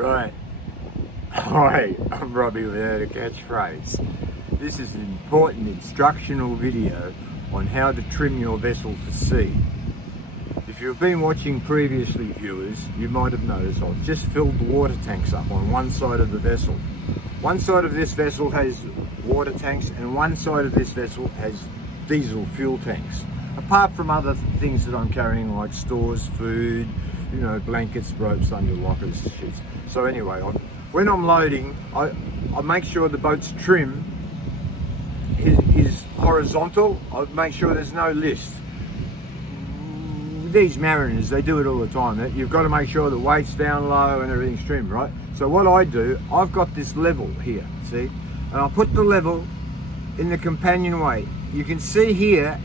Right. Hi, I'm Robbie without a catchphrase. This is an important instructional video on how to trim your vessel for sea. If you've been watching previously, viewers, you might have noticed I've just filled the water tanks up on one side of the vessel. One side of this vessel has water tanks and one side of this vessel has diesel fuel tanks. Apart from other things that I'm carrying like stores, food, you know, blankets, ropes, under lockers, sheets. So anyway, when I'm loading, I make sure the boat's trim is horizontal. I make sure there's no list. These mariners, they do it all the time. You've got to make sure the weight's down low and everything's trimmed, right? So what I do, I've got this level here, see? And I'll put the level in the companionway. You can see here,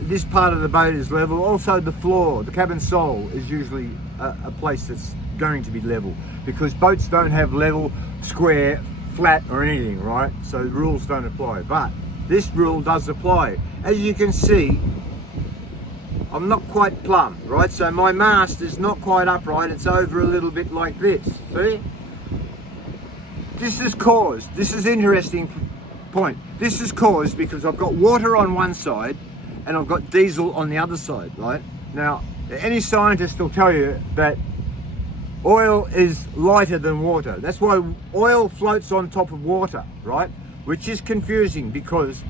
this part of the boat is level. Also the floor, the cabin sole is usually a place that's going to be level because boats don't have level, square, flat or anything, right? So the rules don't apply, but this rule does apply. As you can see, I'm not quite plumb, right? So my mast is not quite upright, it's over a little bit like this, see? This is caused, this is interesting point. This is caused because I've got water on one side and I've got diesel on the other side, right? Now, any scientist will tell you that oil is lighter than water. That's why oil floats on top of water, right? Which is confusing because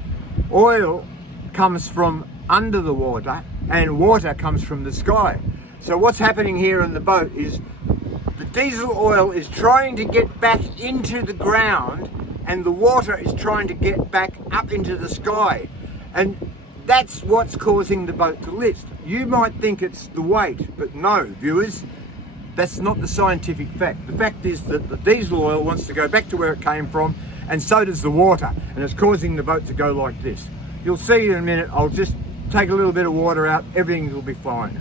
oil comes from under the water and water comes from the sky. So what's happening here in the boat is the diesel oil is trying to get back into the ground and the water is trying to get back up into the sky. And that's what's causing the boat to lift. You might think it's the weight, but no, viewers, that's not the scientific fact. The fact is that the diesel oil wants to go back to where it came from, and so does the water, and it's causing the boat to go like this. You'll see in a minute, I'll just take a little bit of water out, everything will be fine.